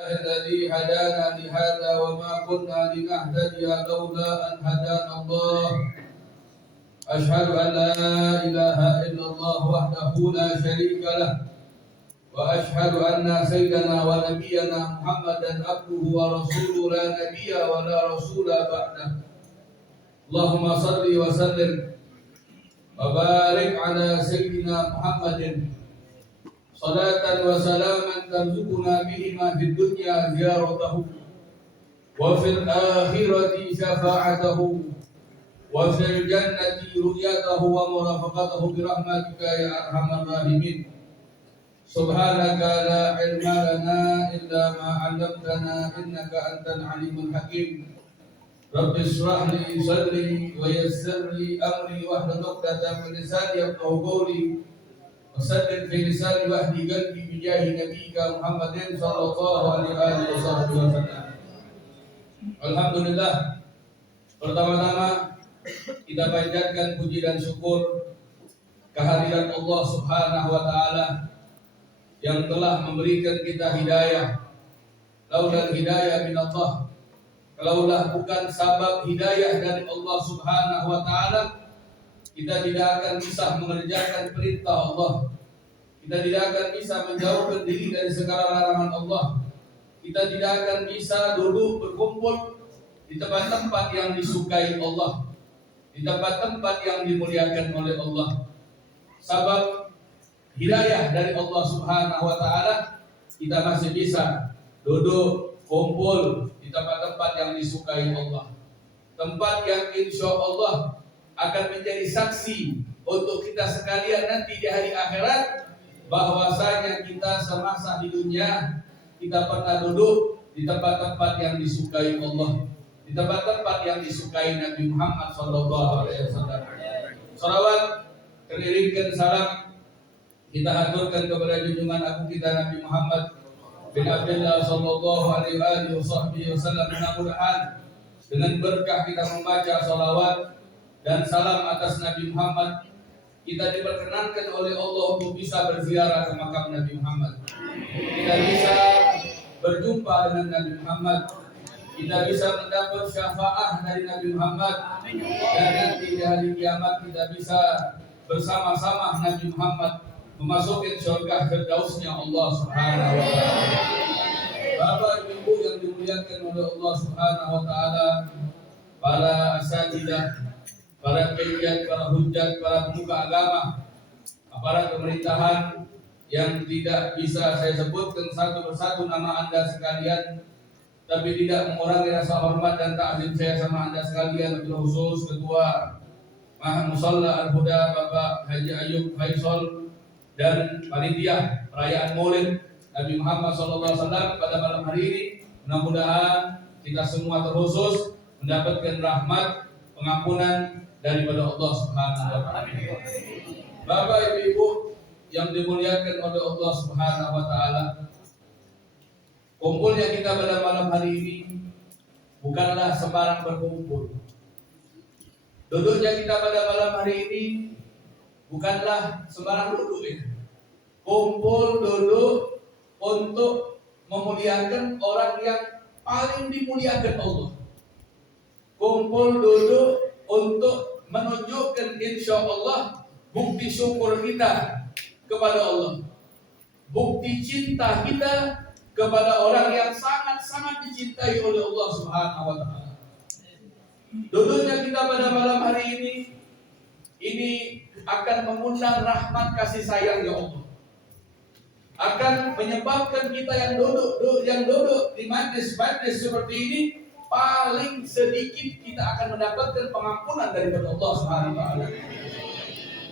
الذي هدانا لهذا وما كنا لنهتدي لولا أن هدانا الله أشهد أن لا إله إلا الله وحده لا شريك له وأشهد أن سيدنا ونبينا محمدا عبده ورسوله لا نبي ولا رسول بعده اللهم صل وسلم وبارك على سيدنا محمد صلاة وسلاما ترزقنا بهما في الدنيا زيارته وفي الآخرة شفاعته وفي الجنة رؤيته ومرافقته برحمتك يا أرحم الراحمين سبحانك لا علم لنا إلا ما علمتنا إنك أنت العليم الحكيم رب اشرح لي صدري ويسر لي أمري واحلل عقدة من لساني يفقهوا قولي وسدد في لساني واهدي قلبي بجاه نبيك محمد صلى الله عليه وسلم. Alhamdulillah. Pertama-tama kita panjatkan puji dan syukur kehadiran Allah Subhanahu wa taala yang telah memberikan kita hidayah. Laulal hidayah min Allah. Kalaulah bukan sabab hidayah dari Allah Subhanahu wa taala, kita tidak akan bisa mengerjakan perintah Allah. Kita tidak akan bisa menjauhkan diri dari segala larangan Allah. Kita tidak akan bisa duduk berkumpul di tempat-tempat yang disukai Allah, di tempat-tempat yang dimuliakan oleh Allah. Sabab hidayah dari Allah Subhanahu wa taala, kita masih bisa duduk kumpul di tempat-tempat yang disukai Allah. Tempat yang insya Allah akan menjadi saksi untuk kita sekalian nanti di hari akhirat bahwasanya kita semasa di dunia kita pernah duduk di tempat-tempat yang disukai Allah, di tempat-tempat yang disukai Nabi Muhammad SAW. Salawat teriringkan salam kita aturkan kepada junjungan agung kita Nabi Muhammad bin Abdullah sallallahu alaihi wasallam. Mudah-mudahan dengan berkah kita membaca salawat dan salam atas Nabi Muhammad, kita diperkenankan oleh Allah untuk bisa berziarah ke makam Nabi Muhammad. Kita bisa berjumpa dengan Nabi Muhammad. Kita bisa mendapat syafaat dari Nabi Muhammad. Dan nanti di hari kiamat kita bisa bersama-sama Nabi Muhammad memasuki surga firdausnya Allah Subhanahu wa taala. Bapak Ibu yang dimuliakan oleh Allah Subhanahu wa taala, para asatidzah, para pegiat, para hujat, para pemuka agama, aparat pemerintahan yang tidak bisa saya sebutkan satu persatu nama Anda sekalian, tapi tidak mengurangi rasa hormat dan takzim saya sama Anda sekalian, wabil khusus Ketua Mahamusalla Al-Huda Bapak Haji Ayub Faisal dan panitia perayaan Maulid Nabi Muhammad SAW pada malam hari ini. Mudah-mudahan kita semua terkhusus mendapatkan rahmat, pengampunan daripada Allah Subhanahu wa taala. Bapak Ibu yang dimuliakan oleh Allah Subhanahu wa taala, kumpulnya kita pada malam hari ini bukanlah sembarang berkumpul. Duduknya kita pada malam hari ini bukanlah sembarang duduk ya. Kumpul duduk untuk memuliakan orang yang paling dimuliakan Allah. Kumpul duduk untuk menunjukkan insya Allah bukti syukur kita kepada Allah, bukti cinta kita kepada orang yang sangat-sangat dicintai oleh Allah Subhanahu wa taala. Duduknya kita pada malam hari ini akan mengundang rahmat kasih sayang ya Allah, akan menyebabkan kita yang duduk di majlis seperti ini paling sedikit kita akan mendapatkan pengampunan daripada Allah Subhanahu wa taala.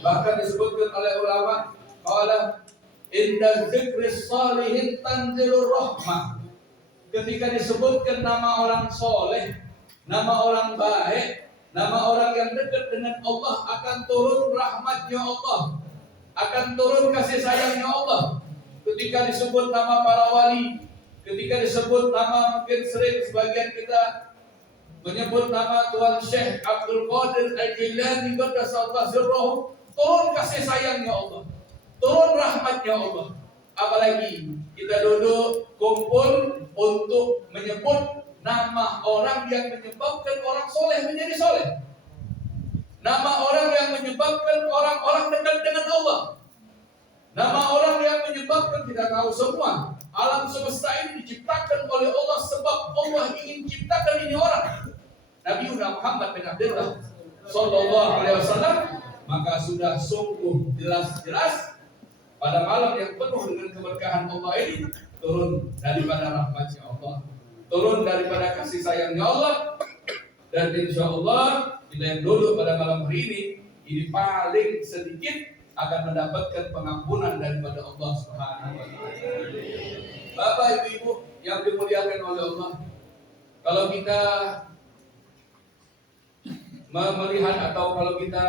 Bahkan disebutkan oleh ulama, qala inda dzikris shalihin tanzilur rahmah. Ketika disebutkan nama orang soleh, nama orang baik, nama orang yang dekat dengan Allah, akan turun rahmatnya Allah, akan turun kasih sayangnya Allah. Ketika disebut nama para wali, ketika disebut nama, mungkin sering sebagian kita menyebut nama Tuan Syekh Abdul Qadir Al-Jilani qaddasallahu sirrahu, turun kasih sayangnya Allah, turun rahmatnya Allah, apalagi kita duduk kumpul untuk menyebut nama orang yang menyebabkan orang soleh menjadi soleh, nama orang yang menyebabkan orang-orang dekat dengan Allah, nama orang yang menyebabkan kita tahu semua alam semesta ini diciptakan oleh Allah sebab Allah ingin ciptakan ini orang. Nabi Muhammad bin Abdullah Sallallahu Alaihi Wasallam, maka sudah sungguh jelas-jelas pada malam yang penuh dengan keberkahan Allah ini turun daripada rahmatnya Allah, turun daripada kasih sayangnya Allah, dan insya Allah kita yang duduk pada malam hari ini paling sedikit akan mendapatkan pengampunan daripada Allah Subhanahu wa taala. Bapak Ibu yang dimuliakan oleh Allah, kalau kita melihat atau kalau kita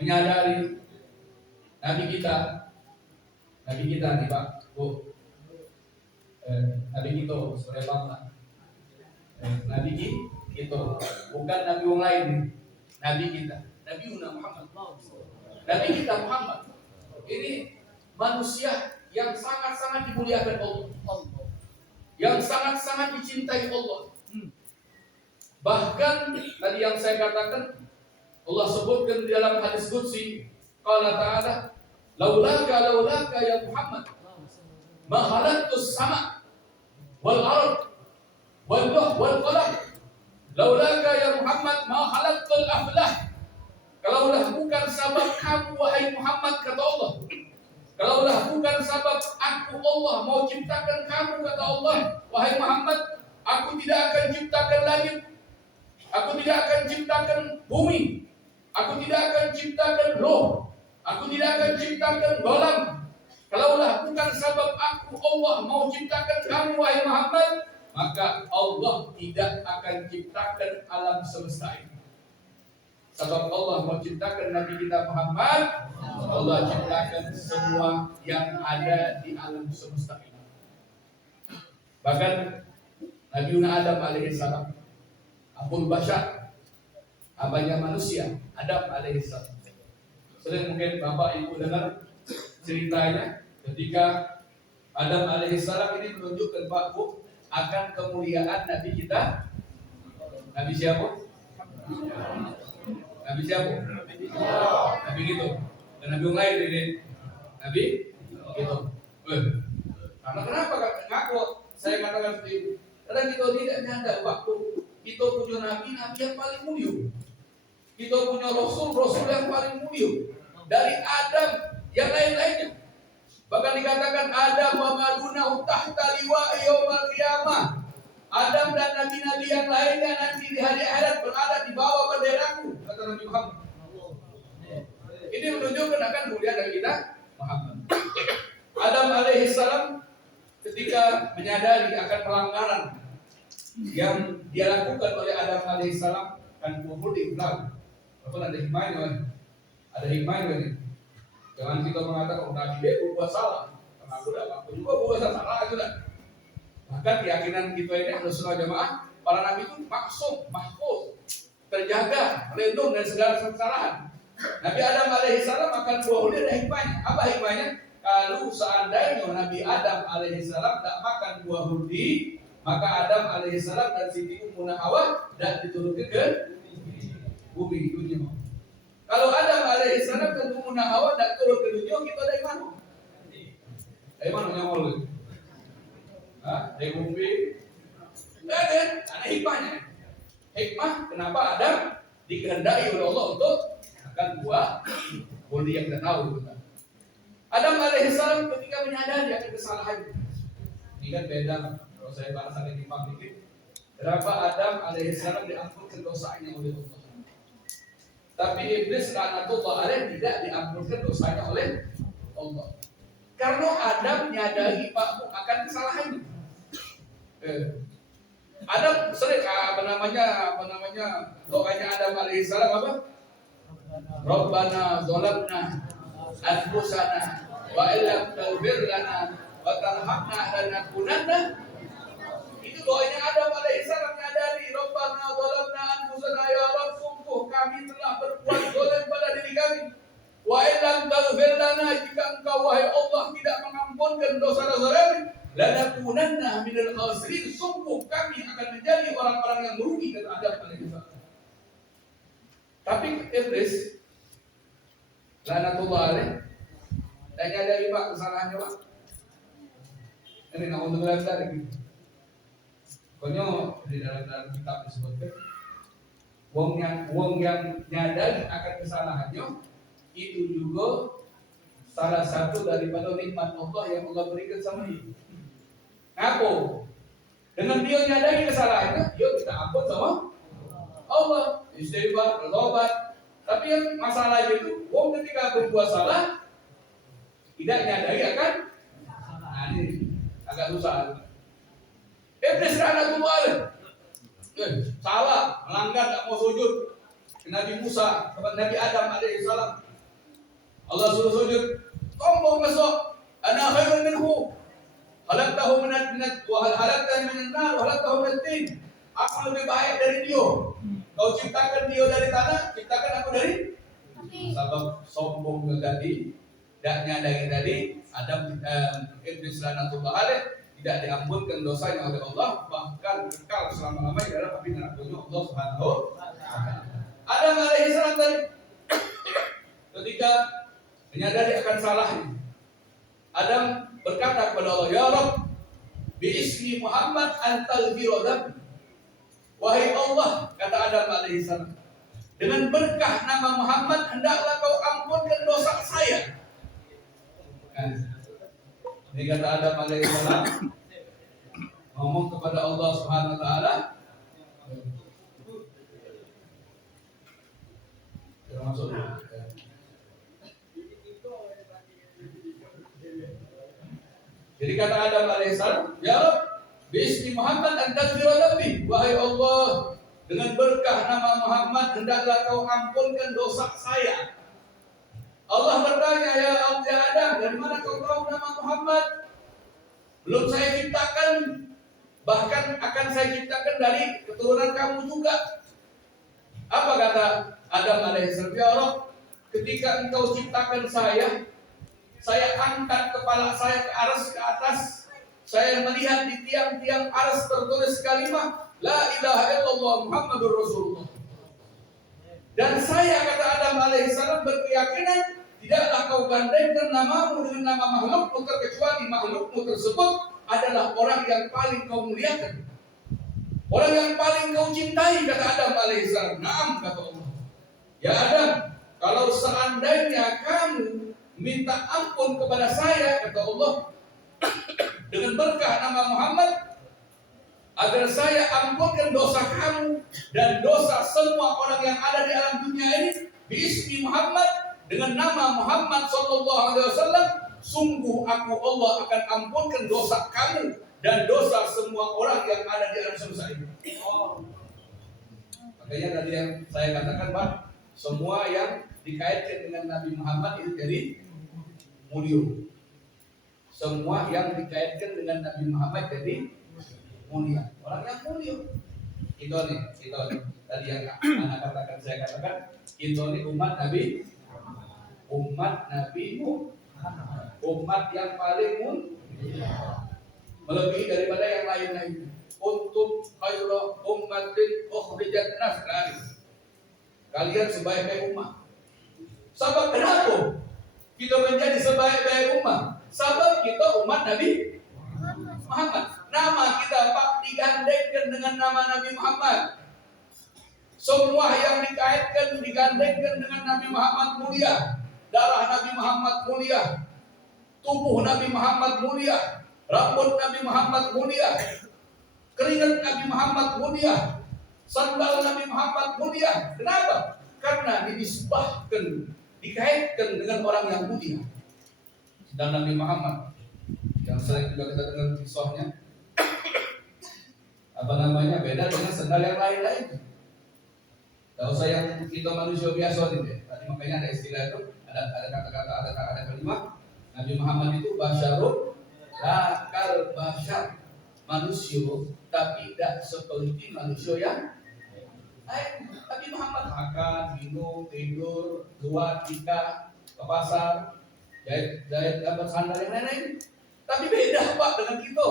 menyadari Nabi kita nih Pak, Bu, Nabi kita sebagai bangsa, Nabi kita bukan Nabi yang lain, Nabi kita, Nabi Muhammad. Nabi kita Muhammad ini manusia yang sangat-sangat dimuliakan Allah, yang sangat-sangat dicintai Allah. Bahkan tadi yang saya katakan, Allah sebutkan di dalam hadis qudsi, qala ta'ala, laulaka ya Muhammad ma khalaqtus sama wal ard wal bah wal qalam, laulaka ya Muhammad ma khalaqtul aflah. Kalaulah bukan sebab kamu wahai Muhammad, kata Allah, kalaulah bukan sebab aku Allah mau ciptakan kamu, kata Allah, wahai Muhammad, aku tidak akan ciptakan langit, aku tidak akan ciptakan bumi, aku tidak akan ciptakan roh, aku tidak akan ciptakan golam. Kalaulah bukan sebab aku Allah mau ciptakan kamu wahai Muhammad, maka Allah tidak akan ciptakan alam semesta ini. Sebab Allah mau ciptakan Nabi kita Muhammad, Allah ciptakan semua yang ada di alam semesta ini. Bahkan Nabi Adam alaihissalam, Abul Bashar, abahnya manusia, Adam alaihissalam. Sering mungkin Bapak Ibu dengar ceritanya ketika Adam alaihissalam ini menunjukkan Pak Bu akan kemuliaan Nabi kita. Nabi siapa? Nabi siapa? Nabi gitu. Dan Nabi yang lain ini Nabi gitu. Karena kenapa ngaku saya katakan seperti itu? Karena kita tidak nyadar waktu kita punya Nabi yang paling mulia. Kita punya Rasul yang paling mulia dari Adam yang lain-lainnya. Bahkan dikatakan Adam wa madunahu tahta liwa'i yaumil qiyamah. Adam dan nabi-nabi yang lainnya nanti di hari akhirat berada di bawah benderaku, kata Nabi Muhammad. Ini menunjukkan akan mulia dari kita Muhammad. Adam alaihissalam ketika menyadari akan pelanggaran yang dia lakukan oleh Adam alaihissalam, kan kufur diulang. Walaupun ada hikmahnya, ini. Jangan kita mengatakan Nabi dia berbuat salah, karena aku juga berbuat salah juga. Bahkan keyakinan kita ini Ahlussunnah Jamaah, para nabi itu maksum, mahfuz, terjaga, terlindung dari segala kesalahan. Nabi Adam alaihissalam akan buah ada hikmahnya. Apa hikmahnya? Kalau seandainya Nabi Adam alaihissalam tak makan buah hurdi, maka Adam alaihissalam dan Siti Ummu Hawa tidak diturunkan ke bumi dunia. Kalau Adam alaihissalam dan Ummu Hawa tidak turun ke dunia, kita dari mana? Dari mana nyamol? Dari bumi? Tidak ada hikmahnya. Hikmah kenapa Adam dikehendaki oleh Allah untuk akan buah hurdi yang kita tahu. Adam alaihissalam ketika menyadari akan kesalahannya. Ini kan beda kalau saya bahas ada timbang dikit. Kenapa Adam alaihissalam diampunkan dosanya oleh Allah? Tapi iblis laknatullah alaih tidak diampunkan dosanya oleh Allah. Karena Adam menyadari akan kesalahannya. Adam sering doanya Adam alaihissalam apa? Rabbana zalamna anfusana wa illam taghfir lana wa tarhamna lanakunanna. Itu doanya Adam alaihissalam menyadari Rabbana zalamna anfusana, ya Rabb, sungguh kami telah berbuat zalim pada diri kami. Wa illam taghfir lana, jika Engkau wahai Allah tidak mengampuni minal khasirin, sungguh kami akan menjadi orang-orang yang merugi, kata Adam alaihissalam. Tapi iblis laknatullah alaih tak nyadari pak kesalahannya pak. Ini nak untuk belajar gitu. Pokoknya di dalam kitab disebutkan wong yang nyadari akan kesalahannya itu juga salah satu daripada nikmat Allah yang Allah berikan sama dia. Ngapo? Dengan dia nyadari kesalahannya, dia kita ampun sama Allah, istighfar, bertobat. Tapi yang masalahnya itu, wong ketika berbuat salah tidak nyadari akan, nah ini agak susah. Iblis laknatullah salah, melanggar, tak mau sujud ke Nabi Musa, kepada Nabi Adam alaihissalam. Allah suruh sujud, sombong besok. Ana khairun minhu, khalaqtahu min wa khalaqtani min nar wa khalaqtahu min tin. Aku lebih baik dari dia. Kau ciptakan dia dari tanah, ciptakan aku dari sabab sombong tadi, tidak nyadari tadi Adam Iblis laknatullah alaih tidak diampunkan dosanya oleh Allah, bahkan kekal selama-lamanya dalam api neraka Allah Subhanahu wa taala. Adam alaihissalam tadi ketika menyadari akan salahnya, Adam berkata kepada Allah, "Ya Rabb, bi ismi Muhammad antal firodam." Wahai Allah, kata Adam alaihissalam, dengan berkah nama Muhammad hendaklah kau ampunkan dosa saya. Ini kata Adam alaihissalam ngomong kepada Allah Subhanahu wa taala. Masuk. Jadi kata Adam alaihissalam, "Ya Rabb, bismi Muhammad antaghfira dhanbi." Wahai Allah, dengan berkah nama Muhammad hendaklah kau ampunkan dosa saya. Allah bertanya, "Ya Adam, dari mana kau tahu nama Muhammad? Belum saya ciptakan, bahkan akan saya ciptakan dari keturunan kamu juga." Apa kata Adam alaihissalam? "Ya Rabb, ketika engkau ciptakan saya angkat kepala saya ke atas, saya melihat di tiang-tiang arsy tertulis kalimat La ilaha illallah Muhammadur Rasulullah. Dan saya," kata Adam alaihissalam, "berkeyakinan tidaklah kau gandengkan namamu dengan nama makhlukmu kecuali makhlukmu tersebut adalah orang yang paling kau muliakan, orang yang paling kau cintai," kata Adam alaihissalam. "Naam," kata Allah. "Ya Adam, kalau seandainya kamu minta ampun kepada saya," kata Allah, "dengan berkah nama Muhammad, agar saya ampunkan dosa kamu dan dosa semua orang yang ada di alam dunia ini, bismi Muhammad, dengan nama Muhammad sallallahu alaihi wasallam, sungguh aku Allah akan ampunkan dosa kamu dan dosa semua orang yang ada di alam semesta ini." Makanya tadi yang saya katakan, Pak, semua yang dikaitkan dengan Nabi Muhammad itu jadi mulia. Semua yang dikaitkan dengan Nabi Muhammad jadi mulia. Orang yang mulia. Itu nih. Tadi yang anak katakan, saya katakan, itu nih umat Nabi Muhammad, umat yang paling mulia, melebihi daripada yang lain-lain. Untuk khairu ummatin ukhrijat nas, kalian sebaik-baik umat. Sebab kenapa kita menjadi sebaik-baik umat? Sebab kita umat Nabi Muhammad. Nama kita Pak digandengkan dengan nama Nabi Muhammad. Semua yang dikaitkan digandengkan dengan Nabi Muhammad mulia. Darah Nabi Muhammad mulia, tubuh Nabi Muhammad mulia, rambut Nabi Muhammad mulia, keringat Nabi Muhammad mulia, sandal Nabi Muhammad mulia. Kenapa? Karena dinisbahkan, dikaitkan dengan orang yang mulia. Dan Nabi Muhammad yang sering juga kita dengar kisahnya, beda dengan sandal yang lain-lain. Tidak usah yang kita manusia biasa nih. Tadi makanya ada istilah itu, ada kata-kata, ada kalimat. Nabi Muhammad itu basyarun lakal basyar, manusia tapi tidak seperti manusia yang lain. Nabi Muhammad makan, minum, tidur, keluar, nikah, ke pasar, jahit dapat sandal yang lain-lain. Tapi beda Pak dengan kita.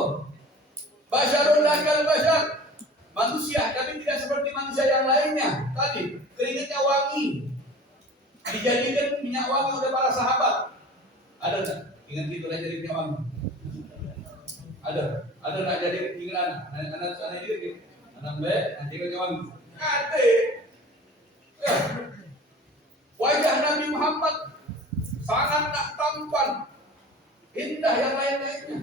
Basyarun lakal basyar. Manusia, tapi tidak seperti manusia yang lainnya. Tadi, keringatnya wangi. Dijadikan minyak wangi oleh para sahabat. Ada tak? Ingat itu lah jadi minyak wangi. Ada tak jadi ingat anak ini? Anak baik, nanti minyak wangi. Ada. Wajah Nabi Muhammad sangat tak tampan, indah yang lain-lainnya.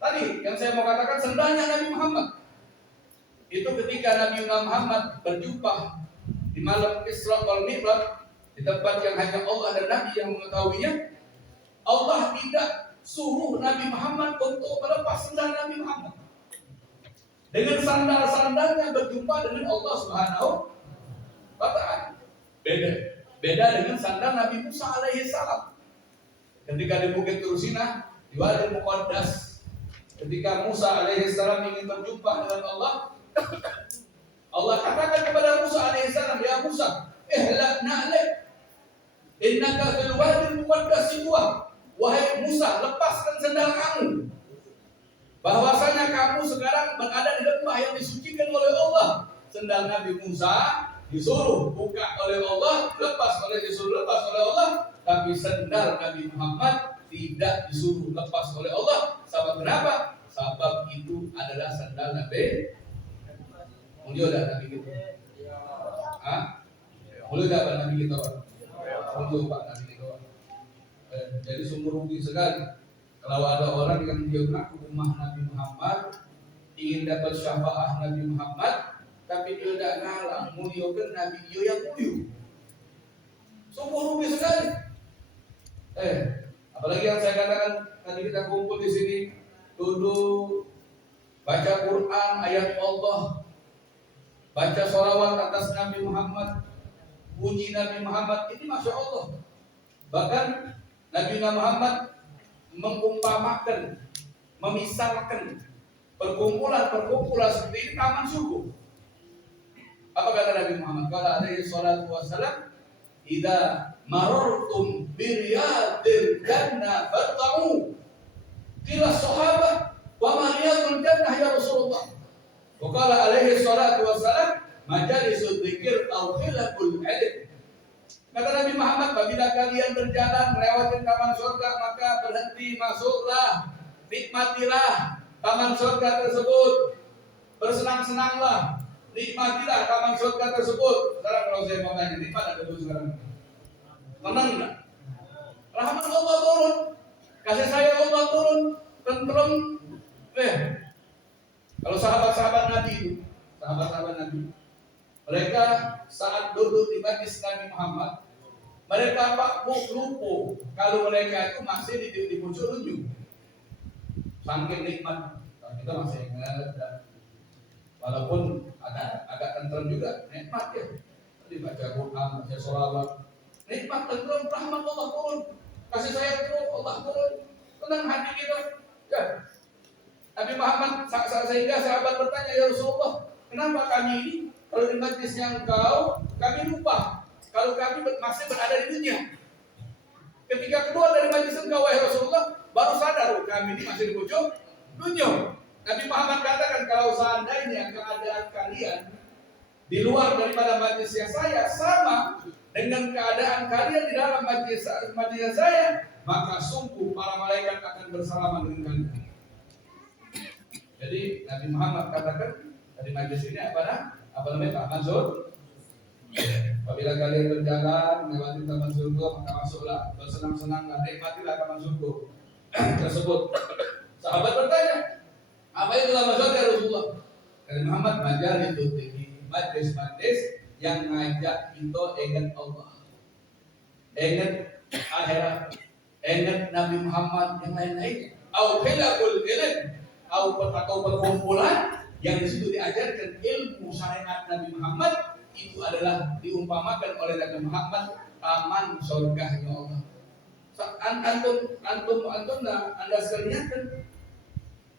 Tadi yang saya mau katakan sendalnya Nabi Muhammad itu ketika Nabi Muhammad berjumpa di malam Isra wal Mi'raj di tempat yang hanya Allah dan Nabi yang mengetahuinya. Allah tidak suruh Nabi Muhammad untuk melepas sandal Nabi Muhammad. Dengan sandal-sandalnya berjumpa dengan Allah Subhanahu wa Ta'ala. Beda dengan sandal Nabi Musa alaihi salam. Ketika di Bukit Tursina, di Wadi Muqaddas, ketika Musa alaihi salam ingin berjumpa dengan Allah, Allah katakan kepada Musa alaihi salam, "Ya Musa, ihlak na'lak. Innaka fil wadil muqaddas tuwa." Wahai Musa, lepaskan sandal kamu. Bahwasanya kamu sekarang berada di lembah yang disucikan oleh Allah. Sandal Nabi Musa disuruh buka oleh Allah, disuruh lepas oleh Allah, tapi sandal Nabi Muhammad tidak disuruh lepas oleh Allah. Sebab kenapa? Sebab itu adalah sandal Nabi. Mulia dah Nabi kita. Mulia dah Nabi kita. Mulia Pak Nabi kita. Jadi sungguh rugi sekali kalau ada orang yang dia mengaku rumah Nabi Muhammad, ingin dapat syafaat Nabi Muhammad, tapi dia tidak ngalah muliakan Nabi dia yang mulia. Sungguh rugi sekali. Apalagi yang saya katakan tadi kita kumpul di sini, duduk baca Quran ayat Allah, baca sholawat atas Nabi Muhammad, puji Nabi Muhammad, ini masya Allah. Bahkan Nabi Muhammad mengumpamakan, memisalkan perkumpulan seperti ini taman surga. Apa kata Nabi Muhammad? Kala alaihi salatu wassalam, "Idza marartum bi riyadil jannah farta'u." Qila sahabat, "Wa ma riyadul jannah ya Rasulullah?" Wa qala alaihi salatu wassalam, "Majalisud dzikir aw khilaful ilm." Kata Nabi Muhammad, apabila kalian berjalan melewati taman surga, maka berhenti, masuklah, nikmatilah taman surga tersebut, bersenang-senanglah, nikmatilah taman surga tersebut. Sekarang kalau saya mau tanya, nikmat ada dulu sekarang? Tenang enggak? Rahmat Allah turun, kasih sayang Allah turun, tentrem. Kalau sahabat-sahabat Nabi itu, sahabat-sahabat Nabi, mereka saat duduk di majlis Nabi Muhammad, mereka lupa kalau mereka itu masih di pucuk ujung. Saking nikmat, kita masih ingat. Walaupun agak tentrem juga, nikmat ya. Tadi baca Quran, baca sholawat, nikmat, tentrem, rahmat Allah turun, kasih sayang turun, Allah turun, tenang hati kita. Ya. Nabi Muhammad sehingga sahabat bertanya, "Ya Rasulullah, kenapa kami ini kalau di majlisnya engkau, kami lupa kalau kami masih berada di dunia. Ketika keluar dari majlis engkau, wahai Rasulullah, baru sadar kami ini masih di pucuk dunia." Nabi Muhammad katakan, kalau seandainya keadaan kalian di luar daripada majlisnya saya sama dengan keadaan kalian di dalam majlisnya saya, maka sungguh para malaikat akan bersalaman dengan kalian. Jadi Nabi Muhammad katakan dari majlis ini apa namanya Pak Mansur? Apabila kalian berjalan melewati taman surga, maka masuklah, bersenang-senanglah, nikmatilah taman surga tersebut. Sahabat bertanya, apa itu taman surga Rasulullah? Nabi Muhammad majalis itu majlis yang ngajak kita ingat Allah, ingat akhirat, ingat Nabi Muhammad yang lain-lainnya. Au khilaful ilm, atau perkumpulan yang di situ diajarkan ilmu syariat Nabi Muhammad, itu adalah diumpamakan oleh Nabi Muhammad taman surganya Allah. Anda sekalian kan,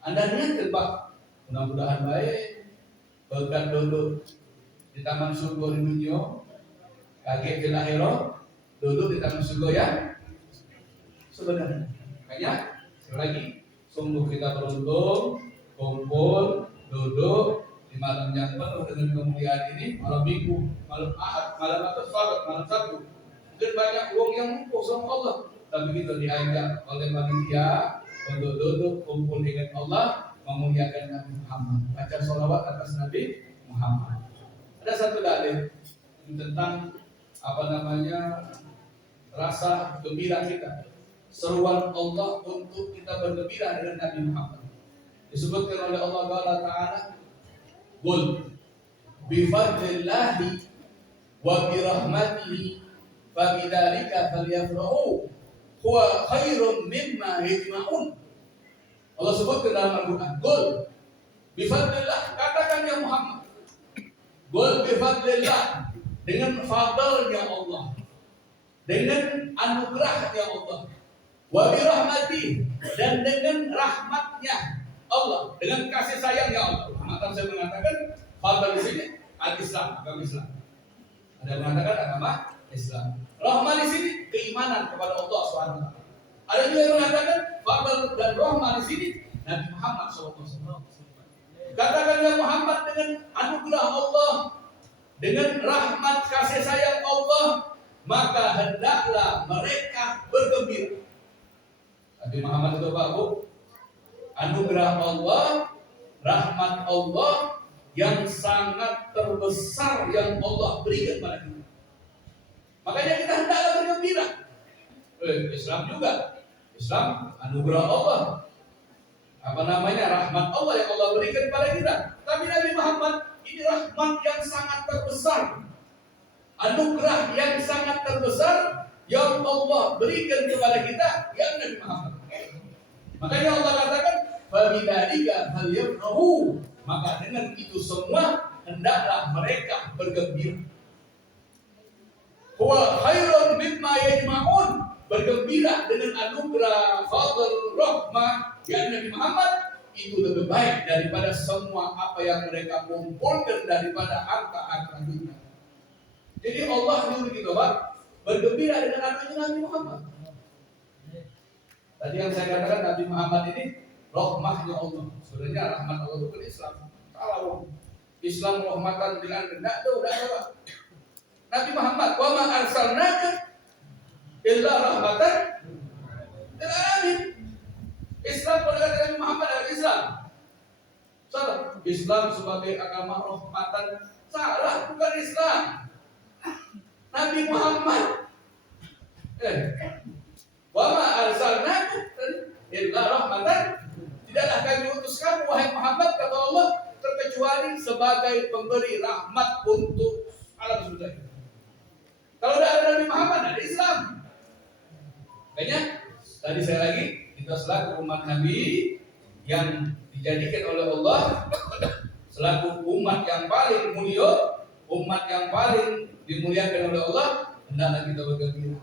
Anda niatkan Pak, mudah-mudahan baik berkat duduk di taman surga di dunia, kaget di akhirat, duduk di taman surga yang sebenarnya. Makanya sekali lagi, sungguh kita beruntung kumpul, duduk di malam yang penuh dengan kemuliaan ini, malam Minggu, malam Ahad, malam Sabat, malam Sabtu. Mungkin banyak uang yang numpuk sama Allah, tapi kita diajak oleh manusia untuk duduk kumpul dengan Allah, memuliakan Nabi Muhammad, baca sholawat atas Nabi Muhammad. Ada satu dalil tentang rasa gembira kita, seruan Allah untuk kita bergembira dengan Nabi Muhammad. Disebutkan oleh Allah Taala, "Qul bi fadlillahi wa bi rahmatihi fa bidzalika falyafrahu huwa khairum mimma yajma'un." Allah sebutkan dalam Al-Qur'an, "Qul bi fadlillah," katakan ya Muhammad, "Qul bi fadlillah," dengan fadlnya Allah, dengan anugerahnya Allah, wa bi rahmatihi, dan dengan rahmatnya Allah, dengan kasih sayangnya Allah. Maka saya mengatakan fadl di sini al-Islam, agama Islam. Ada yang mengatakan agama Islam. Rahmah di sini keimanan kepada Allah SWT. Ada juga yang mengatakan fadl dan rahmah di sini Nabi Muhammad SAW. Katakan ya Muhammad, dengan anugerah Allah, dengan rahmat kasih sayang Allah, maka hendaklah mereka bergembira. Nabi Muhammad itu Pak Bu, anugerah Allah, rahmat Allah yang sangat terbesar yang Allah berikan pada kita. Makanya kita hendaklah bergembira. Islam juga, Islam anugerah Allah, rahmat Allah yang Allah berikan pada kita. Tapi Nabi Muhammad ini rahmat yang sangat terbesar, anugerah yang sangat terbesar yang Allah berikan kepada kita, yang Nabi Muhammad. Makanya Allah katakan, "Fabidzalika falyafrahu," maka dengan itu semua hendaklah mereka bergembira. Huwa khairun mimma yajma'un, bergembira dengan anugerah, fadl, rahmah yang Nabi Muhammad itu lebih baik daripada semua apa yang mereka kumpulkan daripada harta-harta dunia. Jadi Allah nyuruh kita Pak bergembira dengan adanya Nabi Muhammad. Tadi yang saya katakan Nabi Muhammad ini rahmahnya Allah. Sebenarnya rahmat Allah itu kan Islam. Kalau Islam rahmatan dengan tidak ada. Nabi Muhammad, "Wa ma arsalnaka illa rahmatan lil alamin." Islam pada Nabi Muhammad adalah Islam. Salah. Islam sebagai agama rahmatan, salah, bukan Islam. Nabi Muhammad, "Wa ma arsalnaka illa rahmatan," tidaklah kami utus kamu wahai Muhammad, kata Allah, terkecuali sebagai pemberi rahmat untuk alam semesta. Kalau tidak ada Nabi Muhammad, ada Islam. Makanya tadi saya lagi, kita selaku umat Nabi yang dijadikan oleh Allah selaku umat yang paling mulia, umat yang paling dimuliakan oleh Allah, hendaklah kita bergembira,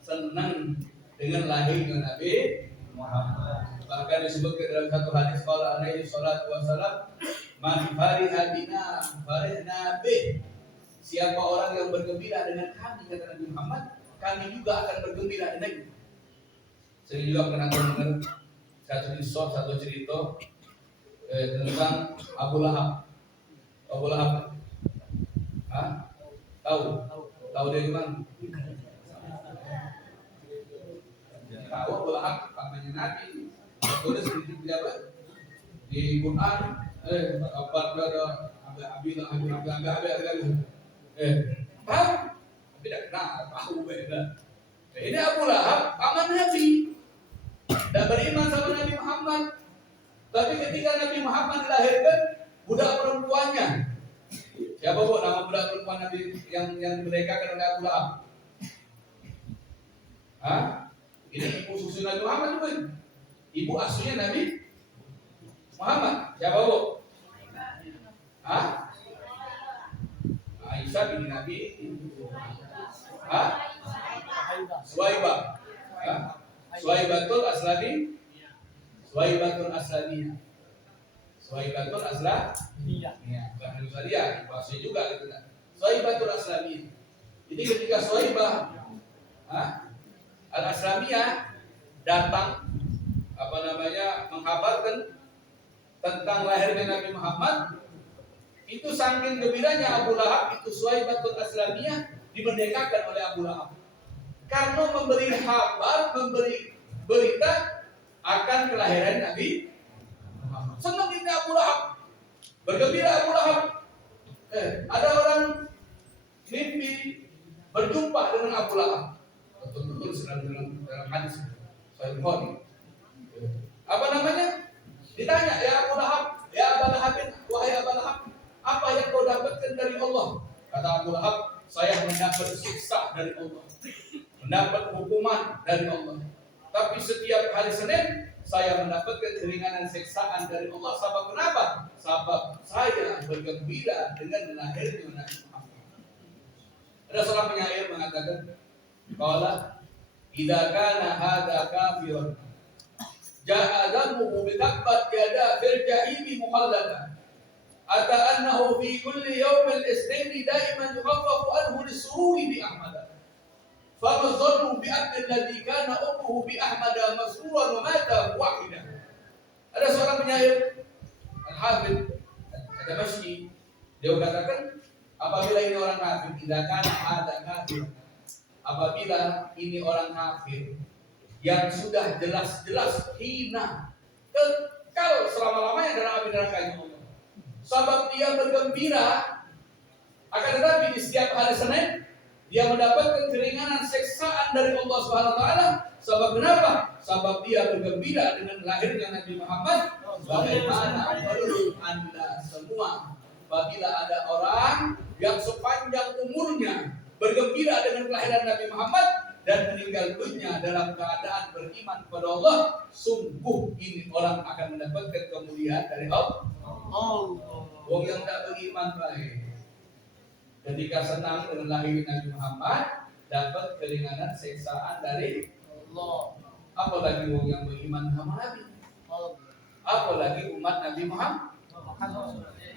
senang dengan lahirnya Nabi Muhammad. Bahkan disebutkan dalam satu hadis, qala alaihi salatu wassalam, "Man fariha bina farihna bih." Siapa orang yang bergembira dengan kami, kata Nabi Muhammad, kami juga akan bergembira dengannya. Saya juga pernah dengar satu cerita tentang Abu Lahab. Abu Lahab, tahu dari mana? Tahu Abu Lahab, pamannya Nabi. Sudah sedikit tidak di Quran. Apa ada tahu, tapi tidak kenal, tahu beda. Ini Abu Lahab, paman Nabi, tidak beriman sama Nabi Muhammad. Tapi ketika Nabi Muhammad dilahirkan, budak perempuannya, siapa bu nama budak perempuan Nabi yang dimerdekakan oleh Abu Lahab? Ini ibu susu Nabi Muhammad bukan? Ibu asuhnya Nabi Muhammad. Siapa bu? Aisyah binti Nabi. Suwaibah. Suwaibatul Aslami. Suwaibatul Aslamiyah. Suwaibatul Aslamiyah. Bukan Nabi Saliyah, bahasa juga gitu kan. Suwaibatul Aslamiyah. Jadi ketika Suwaibah Al-Aslamiyah datang menghabarkan tentang lahirnya Nabi Muhammad, itu saking gembiranya Abu Lahab, itu Suwaibatul Aslamiyah dimerdekakan oleh Abu Lahab. Karena memberi kabar, memberi berita akan kelahiran Nabi Muhammad. Senang ini Abu Lahab, bergembira Abu Lahab. Ada orang mimpi berjumpa dengan Abu Lahab. Betul-betul dalam hadis Sahih Bukhari. Apa namanya? Ditanya, ya Abu Lahab, ya Abu Lahab, wahai Abu Lahab, apa yang kau dapatkan dari Allah? Kata Abu Lahab, saya mendapat siksa dari Allah, mendapat hukuman dari Allah. Tapi setiap hari Senin saya mendapatkan keringanan siksaan dari Allah. Sebab kenapa? Sebab saya bergembira dengan lahirnya Nabi Muhammad. Ada seorang penyair mengatakan, qala idza kana hadza kafirun ja'a damuhu bi tabbat yada fil jahimi mukhallada ata annahu fi kulli yawm al-ithnain daiman yukhaffafu anhu lis-sururi bi ahmad fa dhannu bi abd alladhi kana ummuhu bi ahmad masruran wa mata wahida. Ada seorang penyair Al-Hafidz Ad-Damashqi, dia katakan apabila ini orang kafir, tidak kan ada kafir, apabila ini orang kafir yang sudah jelas-jelas hina, kekal selama-lamanya dalam api neraka Allah. Sebab dia bergembira, akan tetapi di setiap hari Senin dia mendapatkan keringanan siksaan dari Allah Subhanahu wa taala. Sebab kenapa? Sebab dia bergembira dengan lahirnya Nabi Muhammad. Bagaimana menurut Anda semua apabila ada orang yang sepanjang umurnya bergembira dengan kelahiran Nabi Muhammad dan meninggal dunia dalam keadaan beriman kepada Allah, sungguh ini orang akan mendapatkan kemuliaan dari Allah. Wong yang tak beriman baik, ketika senang dengan lahir Nabi Muhammad, dapat keringanan siksaan dari Allah. Apalagi wong yang beriman sama Nabi, apalagi umat Nabi Muhammad,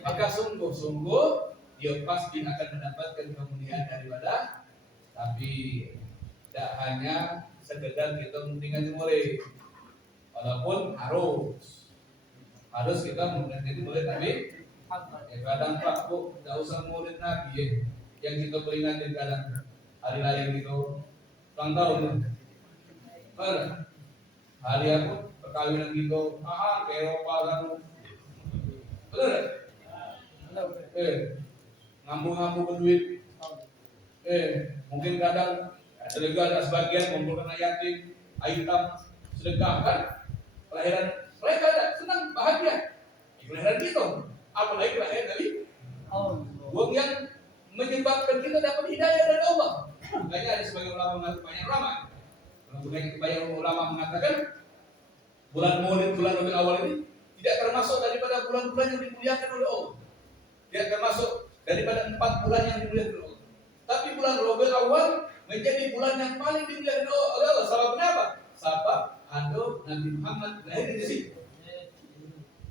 maka sungguh-sungguh dia pasti akan mendapatkan kemuliaan daripada. Tapi tidak hanya sekedar kita mentinggal mulai, walaupun harus kita menjadi murid Nabi. Ya, kadang Pak Bu tidak usah murid Nabi ya. Yang kita peringatin kadang hari raya gitu, ulang tahun ya. Hari aku perkawinan gitu, ke Eropa kan, betul ngambu-ngambu duit. Mungkin kadang ada sebagian mengumpulkan yatim, aitam, sedekahkan kelahiran mereka, ada senang bahagia kelahiran kita, apalagi kelahiran Nabi. Wong yang menyebabkan kita dapat hidayah dari Allah. Makanya ada sebagian ulama, banyak ulama mengatakan bulan Maulid, bulan Rabiul Awal ini tidak termasuk daripada bulan-bulan yang dimuliakan oleh Allah. Tidak termasuk daripada 4 bulan yang dimuliakan oleh Allah. Tapi bulan Rabiul Awal menjadi bulan yang paling dimuliakan oleh Allah. Sebab kenapa? Sebab ada Nabi Muhammad lahir di sini.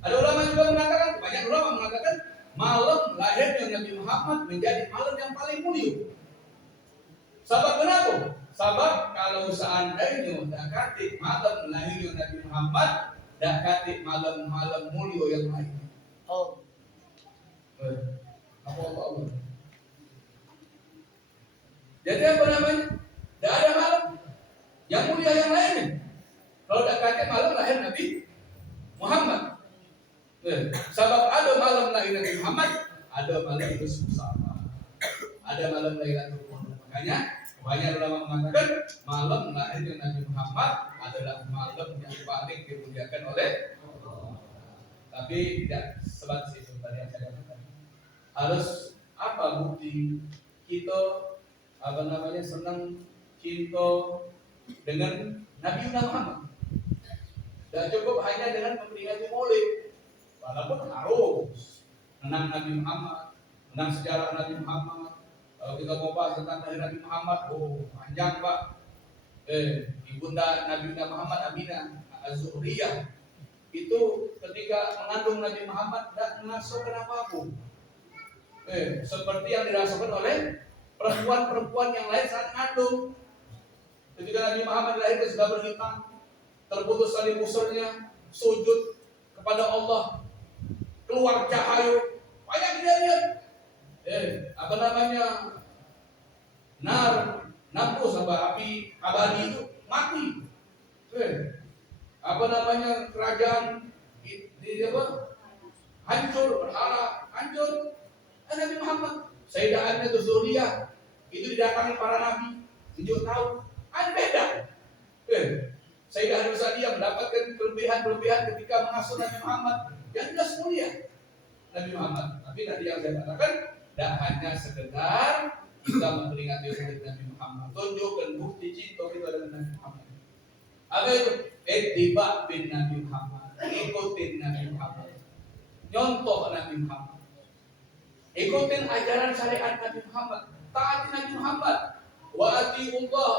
Ada ulama juga mengatakan, banyak ulama mengatakan malam lahirnya Nabi Muhammad menjadi malam yang paling mulia. Sebab kenapa? Sebab kalau seandainya tak katik malam lahirnya Nabi Muhammad, tak katik malam-malam mulia yang lain. Allah. Jadi apa namanya? Tidak ada malam yang mulia yang lainnya. Kalau tak katik malam lahir Nabi Muhammad. Sebab ada malam lahir Nabi Muhammad, ada malam bersama, ada malam Lailatul Qadar. Makanya banyak ulama mengatakan malam lahirnya Nabi Muhammad adalah malam yang paling dimuliakan oleh Allah. Tapi tidak sebatas itu tadi yang saya katakan. Harus apa bukti kita senang cinta dengan Nabi Muhammad? Tidak cukup hanya dengan memperingati Maulid. Walaupun harus menang Nabi Muhammad, menang sejarah Nabi Muhammad. Kalau kita mau bahas tentang Nabi Muhammad, panjang Pak. Ibunda Nabi Muhammad Aminah Az-Zuhriyah itu ketika mengandung Nabi Muhammad tidak mengasuhkan apapun. Seperti yang dirasakan oleh perempuan-perempuan yang lain saat mengandung. Ketika Nabi Muhammad lahir sudah berhutang, terputus tali busurnya, sujud kepada Allah. keluar cahaya, banyak kejadian. Apa namanya, nampus apa api abadi itu mati. Apa namanya, kerajaan di apa, hancur, berhala hancur. Nabi Muhammad, Sayyidah itu Zuriyah itu didatangi para nabi 7 tahun, beda. Sayyidah Nusadiyah mendapatkan kelebihan ketika mengasuh Nabi Muhammad yang jelas mulia Nabi Muhammad. Tapi tadi yang saya katakan, tidak hanya sekedar kita memperingati hari Nabi Muhammad, tunjukkan bukti cinta kita dengan Nabi Muhammad. Apa itu? Ittiba bin Nabi Muhammad, ikutin Nabi Muhammad, nyontoh Nabi Muhammad, ikutin ajaran syariat Nabi Muhammad, taati Nabi Muhammad. Wa atiullah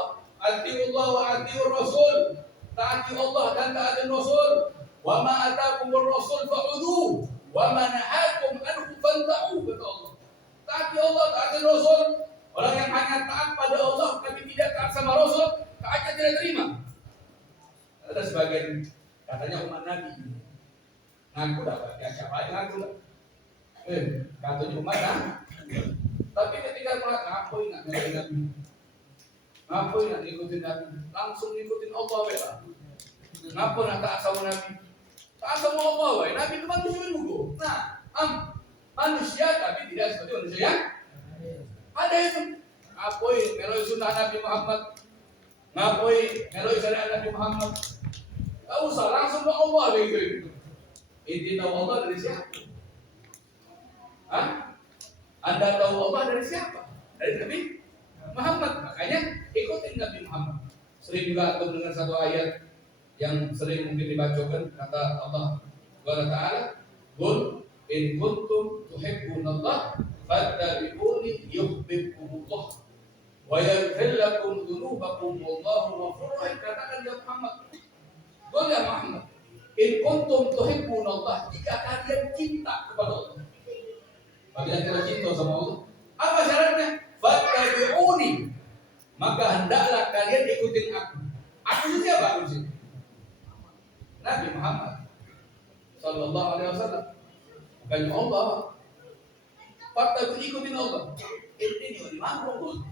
wa atiur Rasul, taati Allah dan taati Rasul. Wa ma atakumur Rasul fa'udhu wa ma nahakum anhu fanta'u, kata Allah. Taati Allah, taati Rasul. Orang yang hanya taat pada Allah tapi tidak taat sama Rasul, taatnya tidak terima. Ada sebagian katanya umat Nabi ngaku dapat, ya siapa yang ngaku? Katanya umat Nabi. Tapi ketika ngapain nak ngikutin Nabi, ngapain nak ngikutin Nabi, langsung ngikutin Allah bela. Ngapain nak taat sama Nabi? Taat sama Allah, weh. Nabi itu manusia juga. Nah, manusia tapi tidak seperti manusia yang ada itu. Ngapain meloi sunnah Nabi Muhammad, ngapain meloi syariat Nabi Muhammad? Tak usah, langsung ke Allah begitu. Inti tahu Allah dari siapa? Anda tahu Allah dari siapa? Dari Nabi Muhammad. Makanya ikutin Nabi Muhammad. Sering juga aku dengar satu ayat yang sering mungkin dibacakan, kata Allah Taala, "Qul in kuntum tuhibbunallah fattabi'uni yuhibbukumullah wa yaghfir lakum dzunubakum wallahu ghafurur rahim." Katakan ya Muhammad, qul ya Muhammad, in kuntum tuhibbunallah, jika kalian cinta kepada Allah. Bagi kita cinta sama Allah, apa syaratnya? Fattabi'uni, maka hendaklah kalian ikutin aku. Aku itu siapa? Aku itu Nabi Muhammad sallallahu alaihi wasallam. Bukan Allah. Fattabi'uni, ikutin Allah. Ini mampu.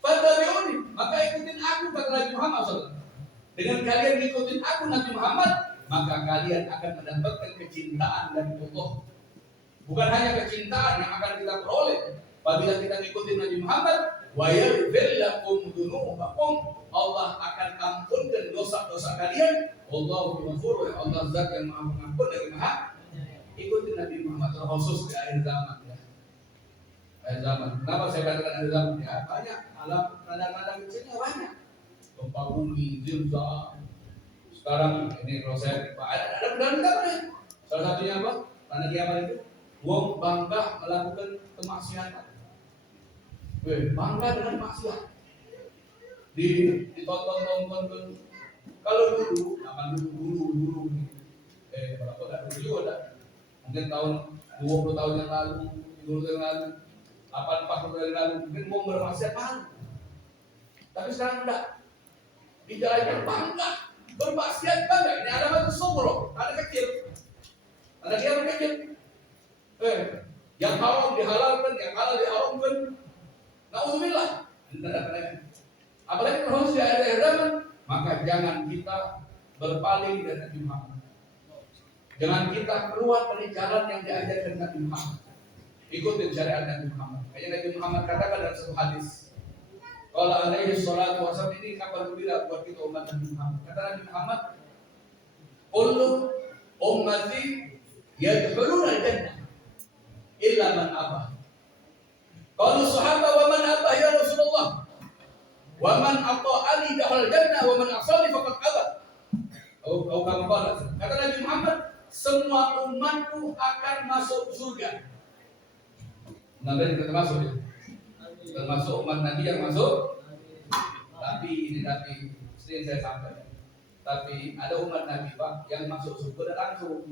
Fattabi'uni, maka ikutin aku, kata Nabi Muhammad sallallahu. Dengan kalian ikutin aku Nabi Muhammad, maka kalian akan mendapatkan kecintaan dari Allah. Bukan hanya kecintaan yang akan kita peroleh apabila kita mengikuti Nabi Muhammad, wa yaghfir lakum dzunubakum, Allah akan ampunkan dosa-dosa kalian. Allahu ghafur, Allah zat yang Maha Pengampun dan Maha. Ikuti Nabi Muhammad khusus di akhir zaman ya. Akhir zaman. Kenapa saya katakan akhir zaman? Ya banyak alam tanda-tanda kecilnya banyak. Gempa bumi, zilzal. Sekarang ini kalau saya ada benar-benar ya. Salah satunya apa? Tanda kiamat itu wong bangga melakukan kemaksiatan. Bangga dengan maksiat. Ditonton. Kalau dulu, zaman dulu. Kalau tidak dulu ada. Mungkin tahun 20 tahun yang lalu, 30 tahun yang lalu, 40 tahun yang lalu, mungkin wong bermaksiat malu. Tapi sekarang enggak. Di jalan bangga, bermaksiat bangga. Ini ada batu sobro, ada kecil. Ada kiamat kecil. Yang haram dihalalkan, yang halal diharamkan. Na'udzubillah. Apalagi kalau sudah ada zaman, maka jangan kita berpaling dari Nabi Muhammad. Jangan kita keluar dari jalan yang diajarkan Nabi Muhammad. Ikutin syariat Nabi Muhammad. Kayak Nabi Muhammad katakan dalam sebuah hadis. Kalau alaihi salatu wasallam, ini kabar gembira buat kita umat Nabi Muhammad. Kata Nabi Muhammad, "Kullu ummati yadkhuluna al-jannah illa man abah." Qalu sahabat, "Wa man abah ya Rasulullah?" "Wa man ata'ani dakhal jannah wa man asani faqad abah." Kata Nabi Muhammad, semua umatku akan masuk surga. Nabi kita masuk ya. Termasuk umat Nabi yang masuk. Tapi sering saya sampaikan. Tapi ada umat Nabi Pak yang masuk surga langsung.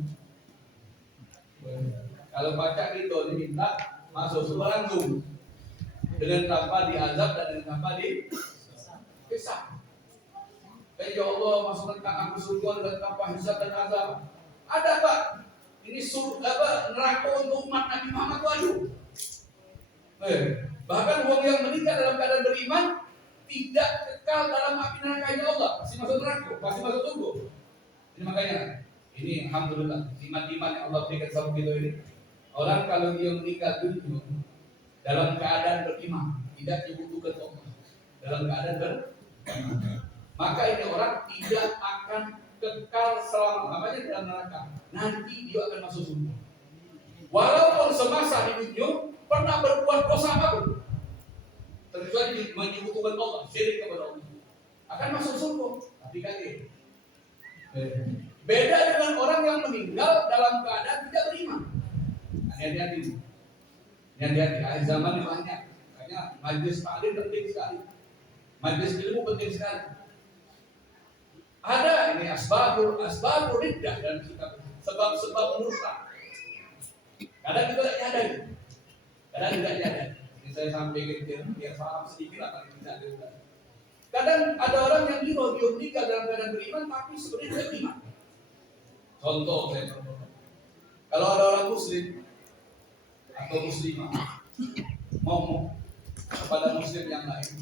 Kalau baca itu diminta masuk surga langsung, dengan tanpa diazab dan dengan tanpa dihisab. Ya Allah, masukkan aku surga dengan tanpa hisab dan azab. Ada Pak neraka untuk umat Nabi Muhammad waduh. Bahkan orang yang meninggal dalam keadaan beriman tidak kekal dalam api neraka Allah, pasti masuk neraka, pasti masuk surga. Ini makanya ini alhamdulillah iman-iman yang Allah berikan sama kita ini. Orang kalau dia meninggal dunia dalam keadaan beriman, tidak dibutuhkan Allah, dalam keadaan beriman, maka ini orang tidak akan kekal selama-lamanya dalam neraka. Nanti dia akan masuk surga. Walaupun semasa hidupnya pernah berbuat dosa apapun, terkecuali menyekutukan Allah, syirik kepada Allah, akan masuk surga. Tapi kaget. Beda dengan orang yang meninggal dalam keadaan tidak beriman. Hati-hati. Hati-hati. Akhir zaman ini banyak. Makanya majlis taklim penting sekali. Majlis ilmu penting sekali. Ada ini asbabul riddah dalam kitab. Sebab-sebab murtad. Kadang kita tidak nyadar. Kadang tidak nyadar. Ini saya sampaikan biar paham sedikit apa yang tidak ada. Kadang ada orang yang dia meninggal dalam keadaan beriman tapi sebenarnya tidak beriman. Contoh saya contohkan. Kalau ada orang muslim atau muslimah ngomong kepada muslim yang lain,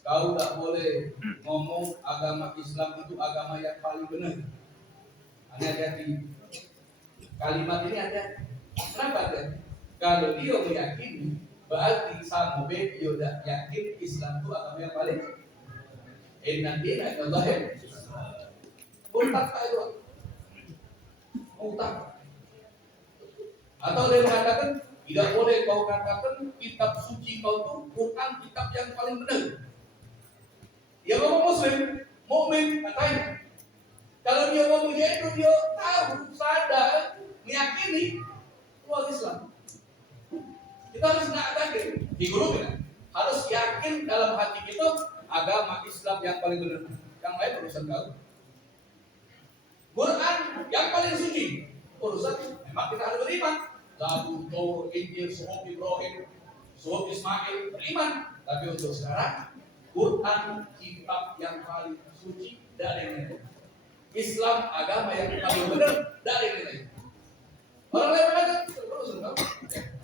kau tak boleh ngomong agama Islam itu agama yang paling benar. Hati-hati. Kalimat ini ada. Kenapa ada? Kalau dia meyakini, berarti sama dia tidak yakin Islam itu agama yang paling. Inna dina indallahi Murtad itu. Murtad. Atau dia mengatakan tidak boleh kau katakan kitab suci kau itu Quran kitab yang paling benar. Dia ngomong muslim, mukmin katanya. Kalau dia ngomong itu dia tahu, sadar, meyakini luar Islam. Kita harus mengatakan, digurungkan, harus yakin dalam hati kita agama Islam yang paling benar. Yang lain urusan kau. Quran yang paling suci, urusan memang kita harus beriman. Zabur, Taurat, Injil, Suhuf Ibrahim, Suhuf Ismail, beriman. Tapi untuk sekarang, Quran kitab yang paling suci dari yang lain. Islam agama yang paling benar dari yang lain. Orang lain mengatakan urusan kau.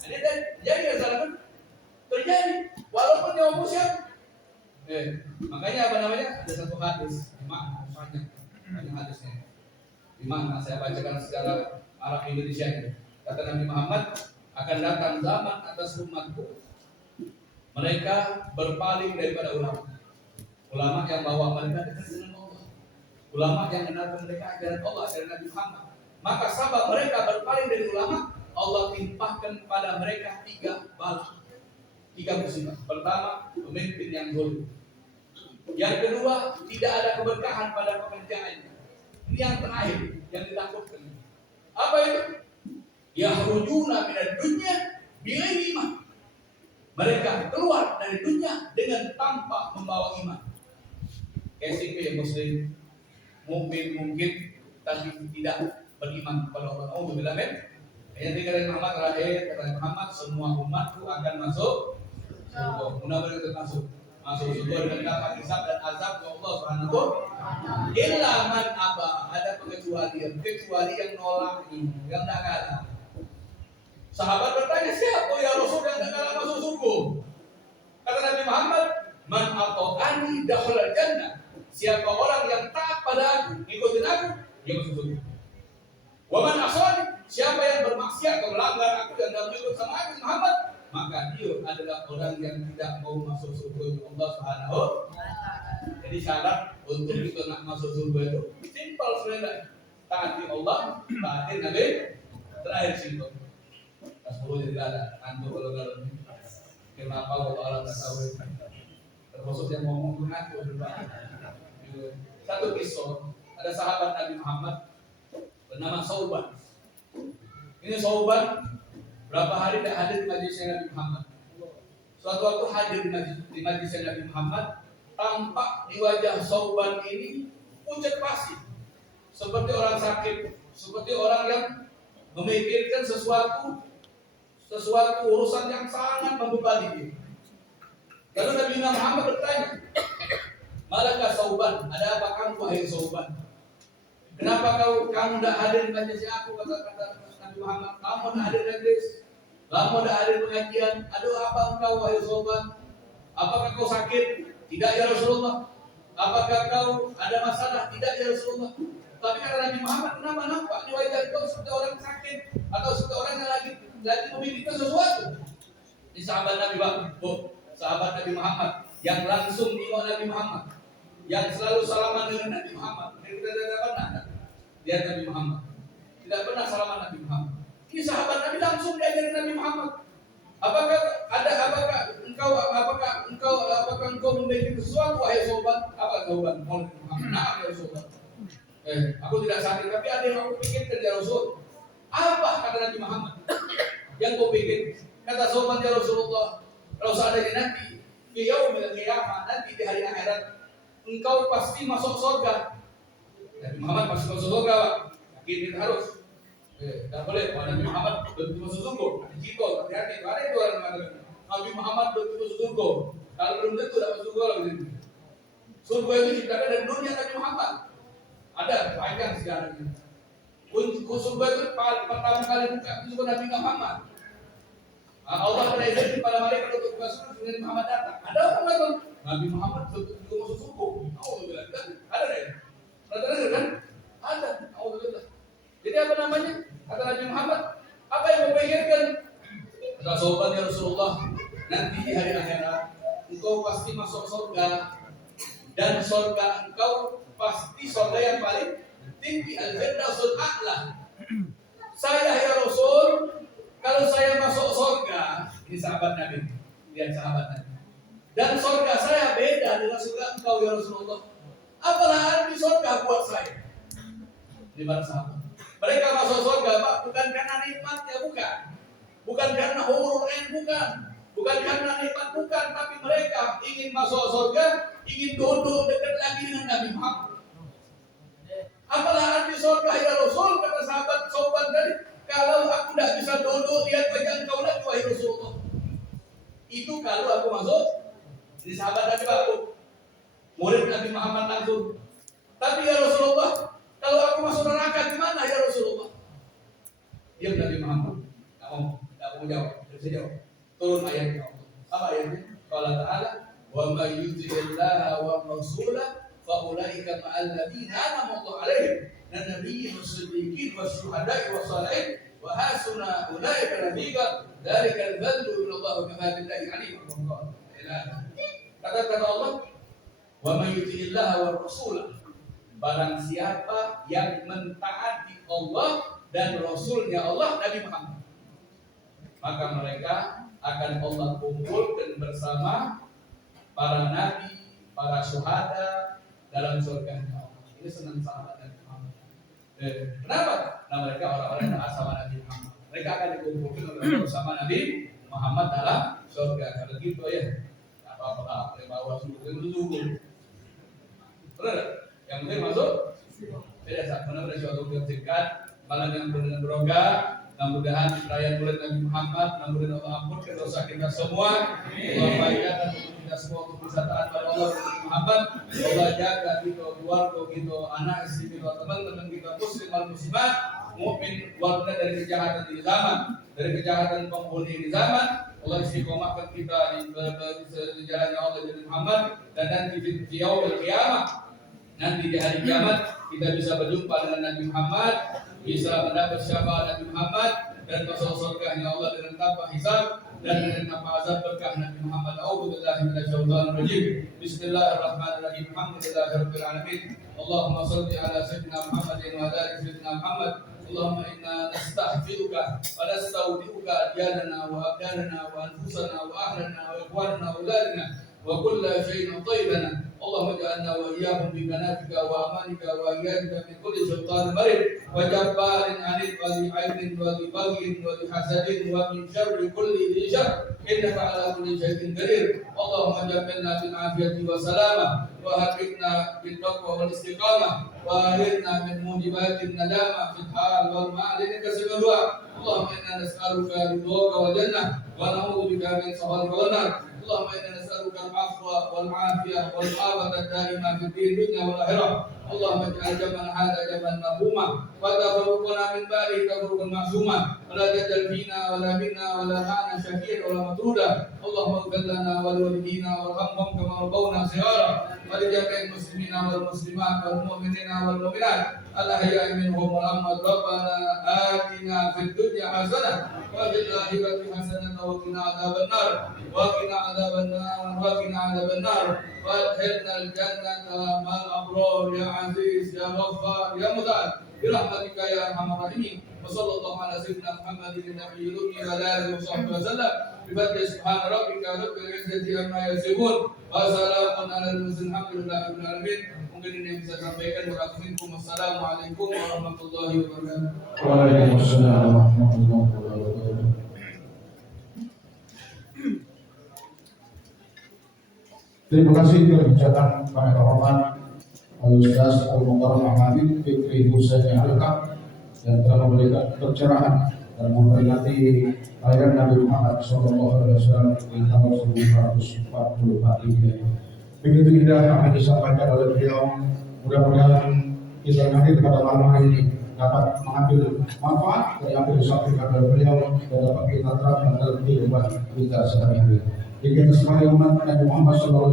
Ini jadi kesalahan terjadi walaupun dia musyrik. Makanya apa namanya? Ada satu hadis, banyak hadisnya. Di mana saya bacakan secara Arab Indonesia ini. Kata Nabi Muhammad, akan datang zaman atas umatku mereka berpaling daripada ulama. Ulama yang bawa mereka dekat dengan Allah. Ulama yang mengenalkan mereka ajaran Allah, ajaran Nabi Muhammad. Maka sabab mereka berpaling dari ulama, Allah timpahkan pada mereka 3 bala. 3 musibah. Pertama, pemimpin yang zalim. Yang kedua, tidak ada keberkahan pada pekerjaan. Ini yang terakhir, yang ditakutkan. Apa itu? Yakhrujuna minad dunya bighairi iman. Mereka keluar dari dunia dengan tanpa membawa iman. SMP muslim mungkin tapi tidak beriman kepada Allah. Alhamdulillah. Yang dikatakan Muhammad terakhir, kata Muhammad, semua umatku akan masuk surga. Mudah-mudahan kita masuk surga dengan dapat hisab dan azab dari Allah Subhanahu wa taala. Illa man aba, ada pengecualian, kecuali yang nolak, yang tak kalah. Sahabat bertanya, siapa ya Rasul yang tak kalah masuk surga? Kata Nabi Muhammad, man ata'ani dakhala jannah. Siapa orang yang taat pada aku, ikutin aku, dia masuk surga. Wa man asani, siapa yang bermaksiat atau melanggar aku dan tidak ikut sama aku Muhammad, maka dia adalah orang yang tidak mau masuk surga Allah Subhanahu wa taala. Jadi syarat untuk kita nak masuk surga itu simpel sebenarnya. Taati Allah, taati Nabi, terakhir simpel. Sepuluh jadi ada antum kalau kenapa Allah tak tahu. Termasuk yang ngomong mengaku juga. Satu kisah, ada sahabat Nabi Muhammad bernama Sauban. Ini Sauban berapa hari tidak hadir di majlis Nabi Muhammad. Suatu waktu hadir di majlis Nabi Muhammad, tampak di wajah Sauban ini pucat pasi, seperti orang sakit, seperti orang yang memikirkan sesuatu urusan yang sangat membebani dia. Lalu Nabi Muhammad bertanya, "Malaka Sauban, ada apa kamu wahai Sauban? Kenapa kamu tidak hadir di majlis aku?" Kata Nabi Muhammad, kamu dah ada majlis, kamu dah ada pengajian. Aduh, apa engkau wahai sahabat? Apakah kau sakit? Tidak ya Rasulullah. Apakah kau ada masalah? Tidak ya Rasulullah. Tapi kata Nabi Muhammad, kenapa nampak di wajah kau seperti orang sakit atau seperti orang yang lagi memikirkan sesuatu? Ini sahabat Nabi sahabat Nabi Muhammad yang langsung dibawa Nabi Muhammad, yang selalu salaman dengan Nabi Muhammad. Kita tidak pernah lihat Nabi Muhammad, tidak pernah salaman Nabi Muhammad. Ini sahabat Nabi langsung diajari Nabi Muhammad. Apakah engkau memiliki sesuatu wahai sahabat? Apa jawaban Muhammad? Nah, ya sahabat. Aku tidak sakit, tapi ada yang aku pikirkan ya Rasul. Apa kata Nabi Muhammad? Yang kau pikir? Kata sahabat ya Rasulullah, kalau seandainya nanti di yaumil qiyamah, nanti di hari akhirat, engkau pasti masuk surga. Nabi Muhammad pasti masuk surga, Pak. Yakin harus. Tidak boleh, Nabi Muhammad betul masuk surga. Jika hati-hati, ada itu orang mengatakan Nabi Muhammad betul masuk surga. Kalau belum tentu dapat surga lagi. Surga itu diciptakan dari dunia Nabi Muhammad. Ada panjang sejarahnya. Surga itu pertama kali buka itu Nabi Muhammad. Allah berizin kepada mereka untuk buka surga dengan Muhammad datang. Ada orang bilang Nabi Muhammad betul masuk surga. Alhamdulillah, ada deh. Ada kan? Ada. Alhamdulillah. Jadi apa namanya? Kata Nabi Muhammad, apa yang memikirkan? Kata sahabat ya Rasulullah, nanti di hari akhirat engkau pasti masuk surga, dan surga engkau pasti surga yang paling tinggi, al-firdausul a'la. Saya ya Rasul, kalau saya masuk surga, ini sahabat Nabi, lihat sahabat Nabi, dan surga saya beda dengan surga engkau ya Rasulullah. Apalah arti surga buat saya? Ini para sahabat. Mereka masuk surga, Pak, bukan karena nikmatnya, bukan karena huruf bukan karena nikmat, bukan, tapi mereka ingin masuk surga, ingin duduk dekat lagi dengan Nabi Muhammad. Apalah arti surga ya Rasul? Kata sahabat tadi, kalau aku tidak bisa duduk lihat wajah engkau lagi wahai Rasulullah. Itu kalau aku masuk. Jadi sahabat Nabi aku, murid Nabi Muhammad langsung. Tapi ya Rasulullah, kalau aku masuk neraka gimana ya Rasulullah? Diam Nabi Muhammad. Tidak mau jawab. Tidak bisa jawab. Turun ayatnya. Apa ayatnya? Qala ta'ala, wa may yuti'illaha wa rasulahu fa ulaika ma'al ladzina an'ama Allahu 'alaihim minan nabiyyin was-siddiqin wasyuhada'i was-shalihin wa hasuna ulaika rafiqa dzalikal fadlu min Allah wa kafa billahi 'aliman. Kata Allah, wa may yuti'illaha wa rasulahu, barang siapa yang mentaati Allah dan Rasulnya Allah Nabi Muhammad, maka mereka akan Allah kumpulkan bersama para nabi, para syuhada dalam surga Allah. Ini senang sahabat Nabi Muhammad. Kenapa? Nah, mereka orang-orang yang taat sama Nabi Muhammad. Mereka akan dikumpulkan bersama Nabi Muhammad dalam surga. Kalau gitu ya, apa-apa, bawa surga dulu. Benar? Yang penting masuk. Tidak sah. Benar-benar suatu kebersihan. Malam yang penuh dengan berongga. Mudah-mudahan perayaan Maulid Nabi Muhammad, mudah-mudahan Allah ampunkan dosa kita semua. Allah baikkan untuk kita semua untuk bisa taat pada Allah Nabi Muhammad. Allah jaga kita, keluarga kita, anak istri kita, teman-teman kita, muslim dan muslimat, mukmin, warga dari kejahatan di zaman, dari kejahatan penghuni di zaman. Allah istiqomahkan kita di jalannya Allah Nabi Muhammad, dan nanti di yaumil qiyamah, nanti di hari kiamat kita bisa berjumpa dengan Nabi Muhammad, bisa mendapat syafaat Nabi Muhammad, dan masuk surganya Allah dengan tanpa hisab dan dengan tanpa azab berkah Nabi Muhammad. A'udzubillahi minasyaitonir rajim. Bismillahirrahmanirrahim. Alhamdulillahirabbil alamin. Allahumma shalli ala sayyidina Muhammadin wa ala ali sayyidina Muhammad. Allahumma inna nastahfiruka wa nastaudiuka adyanana wa abdanana wa anfusana wa ahlana wa ikhwanana wa auladina wa kulla shay'in tayyibana. Allahumma ja'alna wa iyyahum bi kanatika wa amanika wa iyyaka min kulli syaitanir marid wa jabbarin 'anil wa bi'ainin wa bi baghin wa bi hasadin wa min syarri kulli dhi syarr innaka 'ala kulli syai'in qadir. Allahumma jammilna bil afiyati wa salamah wa hakimna bil taqwa wal istiqamah wa akhirna min mujibatin nadamah fil hal wal ma'al. Ini kasih doa. Allahumma inna nas'aluka ridhaka wa jannah wa na'udzubika min sakhatika wa nar. Allahumma inna nas'aluka al-'afwa wal 'afiyah wal 'afata ad-daimah fid din dunya wal akhirah. Allahumma ij'al jam'ana hadha jam'an marhuma wa tafarruqana min ba'di tafarruqan ma'suma wa la taj'al fina wa la minna wa la ma'ana shaqiyan wa la matruda. Allahumma ighfir lana wa liwalidina warhamhum kama rabbawna shighara wa li jami'il muslimina wal muslimat wal mu'minina wal mu'minat al-ahya'i minhum wal amwat. Rabbana atina fid dunya hasanah wa fil akhirati hasanah wa qina adzaban nar wa qina adzaban nar wa adkhilna al-jannata ma'al abrar ya aziz ya ghaffar ya muta'al birahmatika ya arhamar rahimin. Wa sallallahu ala sayyidina Muhammadin nabiyil ummi wa ala alihi wa sahbihi wa sallam. Bi fadli subhana rabbika rabbil izzati amma yasifun wa salamun alal mursalin alhamdulillahi rabbil alamin. Mungkin ini yang bisa saya sampaikan. Wassalamualaikum warahmatullahi wabarakatuh. Waalaikumsalam warahmatullahi wabarakatuh. Terima kasih kebijakan para terhormat Al-Ustaz Al-Mukarram Habib Fikri Husaini Halka yang telah memberikan pencerahan dan memperingati kelahiran Nabi Muhammad SAW di tahun 1444 Hijriah. Begitu indah apa yang disampaikan oleh beliau. Mudah-mudahan kita nanti pada malam hari ini dapat mengambil manfaat dari apa yang disampaikan oleh beliau dan dapat kita terapkan dalam kehidupan kita sehari-hari. Jadi kita sebagai umat Nabi Muhammad SAW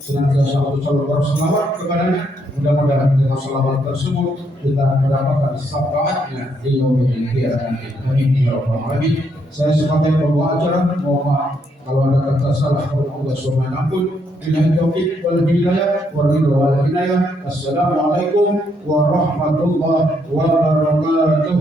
senantiasa berucap selawat kepadanya. Mudah-mudahan dengan selawat tersebut kita mendapatkan syafaatnya di yaumil qiyamah. Amin ya rabbal alamin. Saya sebagai pembawa acara mohon maaf kalau ada kata salah. Allah Subhanahu ampun. Billahi taufiq wal hidayah wal ridha wal inayah. Assalamualaikum warahmatullahi wabarakatuh.